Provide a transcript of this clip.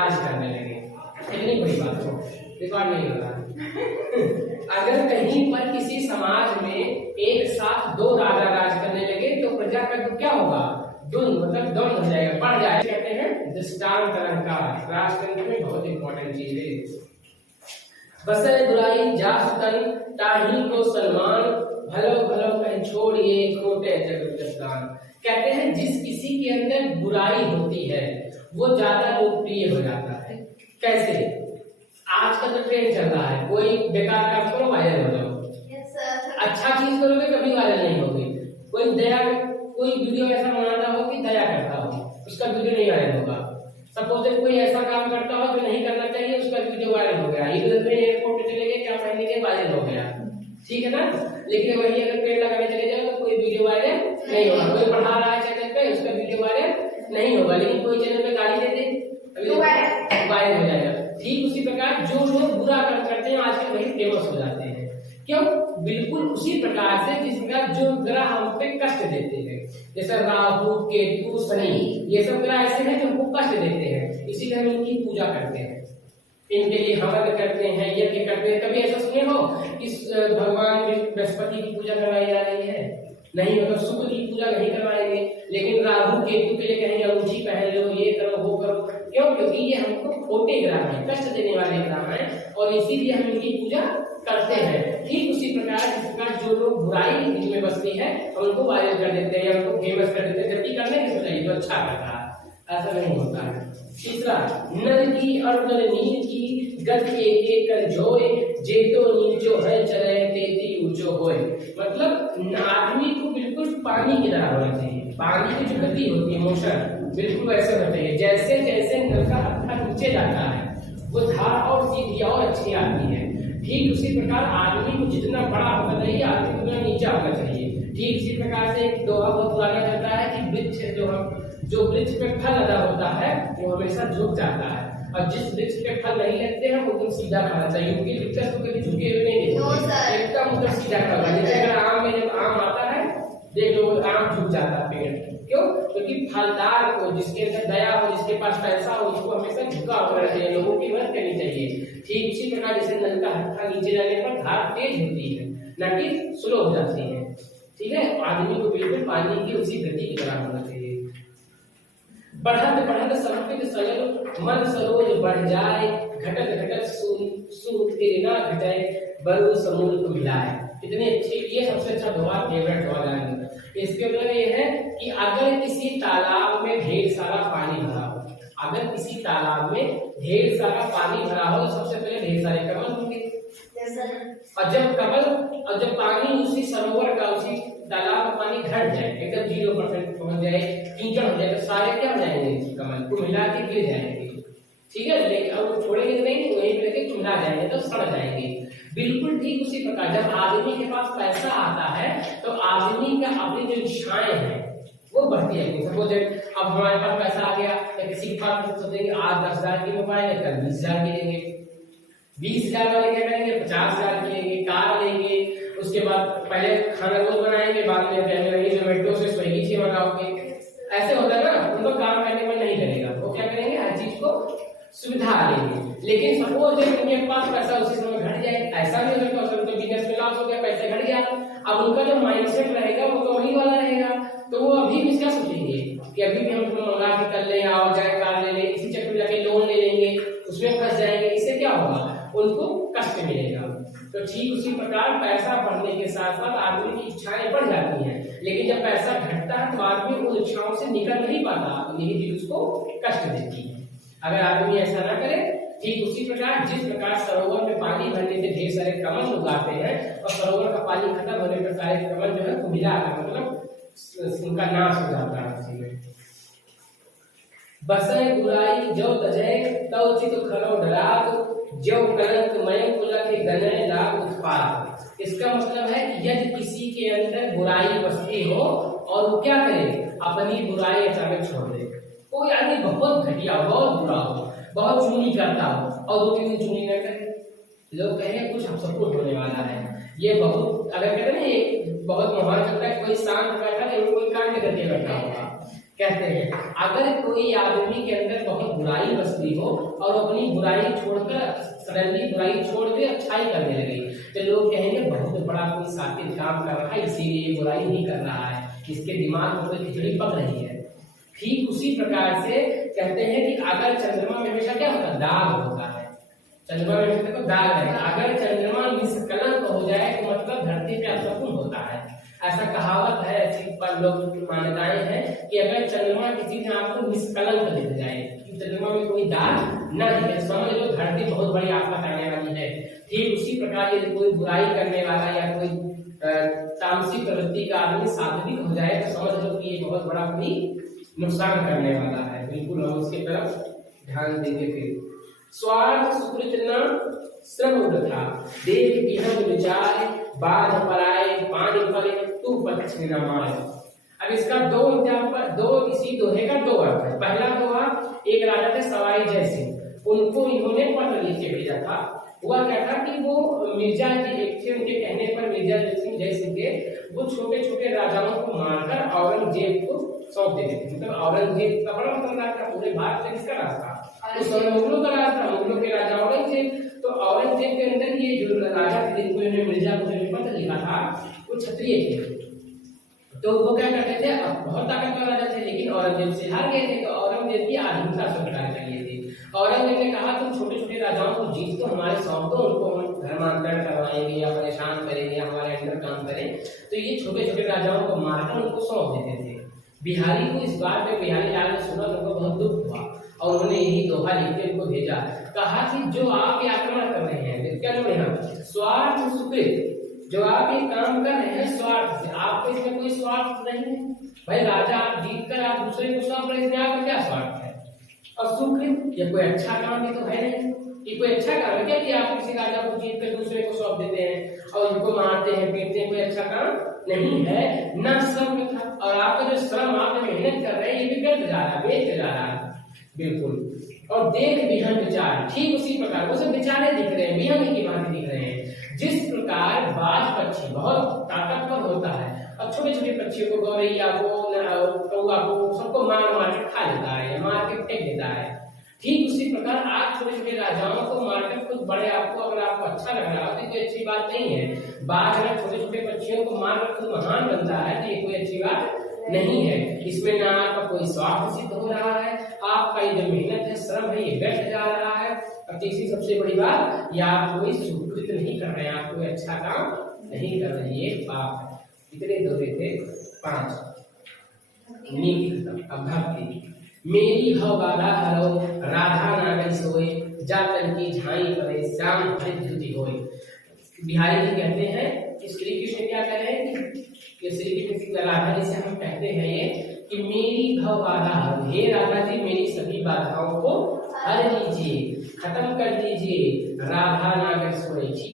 आज करने लगे, इतनी बड़ी बात हो, रिकॉर्ड नहीं होगा। अगर कहीं पर किसी समाज में एक साथ दो राजा राज करने लगे तो प्रजा का तो क्या होगा, मतलब दौड़ हो जाएगा, बढ़ जाएगा। कहते हैं दृष्टांत अलंकार, राष्ट्रतंत्र में बहुत इंपॉर्टेंट चीज है। बसय बुराई जासुतन ताही को सन्मान, भलो भलो कह छोड़िए खोटे जगत जगदान। कहते हैं जिस किसी के अंदर बुराई होती है वो ज्यादा लोकप्रिय हो जाता है। कैसे? आज का जो ट्रेंड चल रहा है, कोई बेकार काम करो वायरल हो जाओ, अच्छा चीज करोगे कभी वायरल नहीं होगी। कोई दया, कोई वीडियो ऐसा बनाता हो कि दया करता हो, उसका वीडियो नहीं वायरल होगा। सपोज कोई ऐसा काम करता हो जो नहीं करना चाहिए, उसका वीडियो वायरल हो गया। इधर में एयरपोर्ट चले गए, क्या पहनने के, वायरल हो गया, ठीक है ना। लेकिन वही अगर पेड़ लगाने चले जाओ तो कोई वीडियो वायरल नहीं होगा। कोई पढ़ा रहा है चैनल पे, उसका वीडियो वायरल नहीं होगा। लेकिन कोई चैनल पे गाली दे दे, वायरल हो जाएगा। ठीक उसी प्रकार जो लोग बुरा काम करते हैं आजकल वही फेमस हो जाते हैं। क्यों? बिल्कुल उसी प्रकार से जिस प्रकार जो ग्रह हम पे कष्ट देते हैं, जैसे राहु केतु शनि, ये सब ग्रह ऐसे हैं जो हमको कष्ट देते हैं, इसीलिए हम इनकी पूजा करते हैं, इनके लिए हवन करते हैं, यज्ञ करते हैं। कभी ऐसा सुने हो कि भगवान बृहस्पति की पूजा करवाई जा रही है? नहीं, मतलब शुक्र की पूजा नहीं करवाएंगे। लेकिन राहु केतु के लिए कहेंगे अंगूठी पहन लो, ये करो वो करो। क्यों? क्योंकि ये हमको खोटे ग्रह हैं, कष्ट देने वाले ग्रह हैं, और इसीलिए हम इनकी पूजा करते हैं। ठीक उसी प्रकार जिस प्रकार जो लोग बुराई इनमें बसती है हम उनको वायरल कर देते हैं या उनको फेमस कर देते हैं, जबकि करने की चाहिए जो अच्छा कर रहा है, ऐसा नहीं होता है। तीसरा, नर की और नर नील की गत एक एक कर जोए, जेतो नीचो है चले तेती ऊंचो होए। मतलब आदमी को बिल्कुल पानी की तरह होना चाहिए। पानी की जो गति होती है, मोशन, बिल्कुल वैसे होना चाहिए। जैसे जैसे नल का हत्था नीचे जाता है वो धार और सीधी और अच्छी आती है। ठीक उसी प्रकार आदमी को जितना बड़ा होना चाहिए आदमी को उतना नीचा होना चाहिए। ठीक इसी प्रकार से एक दोहा बहुत पुराना चलता है कि वृक्ष जो वृक्ष पे फल अदा होता है वो हमेशा झुक जाता है, और जिस वृक्ष पे फल नहीं लगते हैं वो एकदम सीधा खाना चाहिए। उनके वृक्ष को कभी झुके हुए नहीं देखते, एकदम उधर सीधा खाना। जैसे अगर आम में जब आम आता है देख लो आम झुक जाता है पेड़। क्यों? क्योंकि फलदार को, जिसके अंदर दया हो, जिसके पास पैसा हो, उसको हमेशा झुका होना चाहिए, लोगों की मदद करनी चाहिए। ठीक उसी प्रकार जैसे नल का हत्था नीचे जाने पर धार तेज होती है ना कि स्लो हो जाती है। ठीक है, आदमी को बिल्कुल पानी की उसी गति की तरह होना चाहिए। बढ़त बढ़त संपित सजल मन सरोज बढ़ जाए, घटत घटत सूत तेरे ना घटाए, बरु समूल को मिलाए। कितनी अच्छी, ये सबसे अच्छा दुआ, फेवरेट दुआ है। इसके मतलब ये है कि अगर किसी तालाब में ढेर सारा पानी भरा हो, अगर किसी तालाब में ढेर सारा पानी भरा हो तो सबसे पहले ढेर सारे कमल होंगे। और जब पानी उसी सरोवर का, उसी तालाब का पानी घट जाए, एकदम 0% पहुंच जाए, कीचड़ हो जाए, तो सारे क्या हो जाएंगे, कमल को मिला के गिर जाएंगे। ठीक है, लेकिन अब छोड़ेंगे नहीं, वहीं पे लेके चुना जाएंगे तो सड़ जाएंगे। बिल्कुल ठीक उसी प्रकार जब आदमी के पास पैसा आता है तो आदमी का अपनी जो इच्छाएं हैं वो बढ़ती है। सपोज अब हमारे पास पैसा आ गया तो किसी के पास सोचेंगे आज 10,000 की मोबाइल है, कल 20,000 की लेंगे, 20,000 वाले क्या करेंगे 50,000 की लेंगे, कार लेंगे। उसके बाद पहले खाना रोज बनाएंगे, बाद में कहेंगे जोमेटो से स्विगी से मंगाओगे। ऐसे होता है ना, उनको काम करने में नहीं करेगा, वो क्या करेंगे हर चीज को सुविधा लेंगे। लेकिन सपोज उनके पास पैसा उसी समय घट जाए, ऐसा नहीं होगा उनके बिजनेस में लॉस हो गया, पैसा घट गया, अब उनका जो माइंडसेट रहेगा वो तो वही वाला रहेगा। तो वो अभी भी क्या सोचेंगे कि अभी भी हम मंगा के कर ले, आओ जाए कार ले ले, इसी चक्कर में जाके लोन ले लेंगे, उसमें फंस जाएंगे। इससे क्या होगा, उनको कष्ट मिलेगा। तो ठीक उसी प्रकार पैसा बढ़ने के साथ साथ आदमी की इच्छाएं बढ़ जाती हैं, लेकिन जब पैसा घटता है तो आदमी उन इच्छाओं से निकल नहीं पाता, तो यही चीज उसको कष्ट देती है। अगर आदमी ऐसा ना करे, ठीक उसी प्रकार जिस प्रकार सरोवर में पानी भरने से ढेर सारे कमल उगाते हैं और सरोवर का पानी खत्म होने पर सारे कमल जो है मिला कर मतलब उनका नाश हो जाता है। उसी में बसय बुराई जो तजय तव चित खरो डराग, जो कलंक मय कुलक गनय लाग उत्पाद। इसका मतलब है कि यदि किसी के अंदर बुराई बसती हो और वो क्या करे, अपनी बुराई अचानक छोड़ दे। कोई आदमी बहुत घटिया, बहुत बुरा हो, बहुत चुगली करता हो और 2-3 दिन चुगली न करे, लोग कहेंगे कुछ सपोर्ट होने वाला है। ये बहुत, अगर कहते हैं ना, ये बहुत महान चलता है, कोई शांत बैठा है, कोई कांड करके बैठा होगा, कहते हैं अगर कोई आदमी के अंदर बहुत बुराई बसती हो और अपनी बुराई छोड़कर सडनली बुराई छोड़ के अच्छाई करने लगे तो लोग कहेंगे बहुत बड़ा कोई सातिर काम कर रहा है, इसीलिए बुराई नहीं कर रहा है, इसके दिमाग में कोई खिचड़ी पक रही है। ठीक उसी प्रकार से कहते हैं कि अगर चंद्रमा में हमेशा क्या होता है, दाग होता है, चंद्रमा में हमेशा तो दाग रहेगा। अगर चंद्रमा निष्कलंक हो जाए तो मतलब धरती पे असकुन होता है। ऐसा कहावत है, ऐसी पर लोग मान्यताएं हैं कि अगर चंद्रमा किसी ने आपको निष्कलंक दिख जाए, कि चंद्रमा में कोई दाग न दिखे, समझ लो धरती बहुत बड़ी आपदा करने वाली है। ठीक उसी प्रकार यदि कोई बुराई करने वाला या कोई तामसिक प्रवृत्ति का आदमी सात्विक हो जाए तो समझ लो कि ये बहुत बड़ा कोई नुकसान करने वाला है। बिल्कुल हम उसकी तरफ ध्यान देंगे। फिर स्वार्थ सुकृत न श्रम वृथा, देख विहंग विचार बाध पराए पानी फले तू पक्षी न मार। अब इसका दो इसी दोहे का दो अर्थ है। पहला दोहा, एक राजा थे सवाई जय सिंह, उनको इन्होंने पत्र लिख के भेजा था। हुआ क्या था कि वो मिर्जा जी एक थे, उनके कहने पर मिर्जा जय सिंह के वो छोटे छोटे राजाओं को मारकर औरंगजेब को सौंप देते थे। मतलब औरंगजेब का बड़ा मतलब था, पूरे भारत से किसका राज था, तो मुगलों का राज था, मुगलों के राजा औरंगजेब। तो औरंगजेब के अंदर ये जो राजा थे जिनको इन्होंने मिर्जा को पत्र लिखा था वो क्षत्रिय थे। तो वो क्या करते थे, बहुत ताकतवर राजा थे लेकिन औरंगजेब से हार गए थे, तो औरंगजेब की आधुनिकता स्वीकार कर लिए थे। औरंगजेब ने कहा तुम छोटे छोटे राजाओं को जीत तो हमारे सौंप दो, उनको हम धर्मांतरण करवाएंगे या परेशान करेंगे, हमारे अंदर काम करें। तो ये छोटे छोटे राजाओं को मारकर उनको सौंप देते थे। बिहारी को इस बात पे बिहारी लाल ने सुना, उनको बहुत दुख हुआ और उन्होंने यही दोहा लिख के उनको भेजा। कहा कि जो आप ये आक्रमण कर रहे हैं, क्या लोग यहाँ स्वार्थ सुकृत, जो आप ये काम कर रहे हैं स्वार्थ से, आपको इसमें कोई स्वार्थ नहीं है। भाई राजा आप जीत कर आप दूसरे को सौंप रहे हैं, आपका क्या स्वार्थ है। और सुकृत ये कोई अच्छा काम भी तो है नहीं, ये कोई अच्छा काम है क्या कि आप किसी राजा को जीत कर दूसरे को सौंप देते हैं और उनको मारते हैं पीटते हैं, कोई अच्छा काम नहीं है। न श्रम था, और आपका जो श्रम आप मेहनत कर रहे हैं ये भी व्यर्थ जा रहा है, बेच जा रहा है। बिल्कुल। और देख विहंग विचार, ठीक उसी प्रकार वो सब विचारे दिख रहे हैं, विहंग की भांति दिख रहे हैं। जिस प्रकार बाज पक्षी बहुत ताकतवर होता है और छोटे छोटे पक्षियों को, गौरैया को, कौआ को, सबको मार मार के खा लेता है, मार के फेंक देता है। ठीक उसी प्रकार आप छोटे छोटे राजाओं को मारकर खुद बड़े, आपको अगर आपको अच्छा लग रहा है तो कोई अच्छी बात नहीं है। बाज अगर छोटे छोटे पक्षियों को मारकर खुद महान बनता है तो ये कोई अच्छी बात नहीं है। इसमें ना आपका कोई स्वार्थ सिद्ध हो रहा है, आपका ये जो मेहनत है, श्रम है, ये व्यर्थ जा रहा है। और तीसरी सबसे बड़ी बात, या आप कोई सुकृत नहीं कर रहे हैं, आप कोई अच्छा काम नहीं कर रहे, ये पाप है। कितने दोहे थे, 5। नीति खत्म। अब भक्ति, मेरी भव बाधा हरो राधा नागरी सोए, जातन की झाई परे श्याम हरि धृति होए। बिहारी जी कहते हैं कि श्री कृष्ण क्या कह रहे हैं कि श्री कृष्ण राधा जी से हम कहते हैं ये कि मेरी भव बाधा हरो, हे राधा जी मेरी सभी बाधाओं को हर लीजिए, खत्म कर दीजिए। राधा नागर सोए,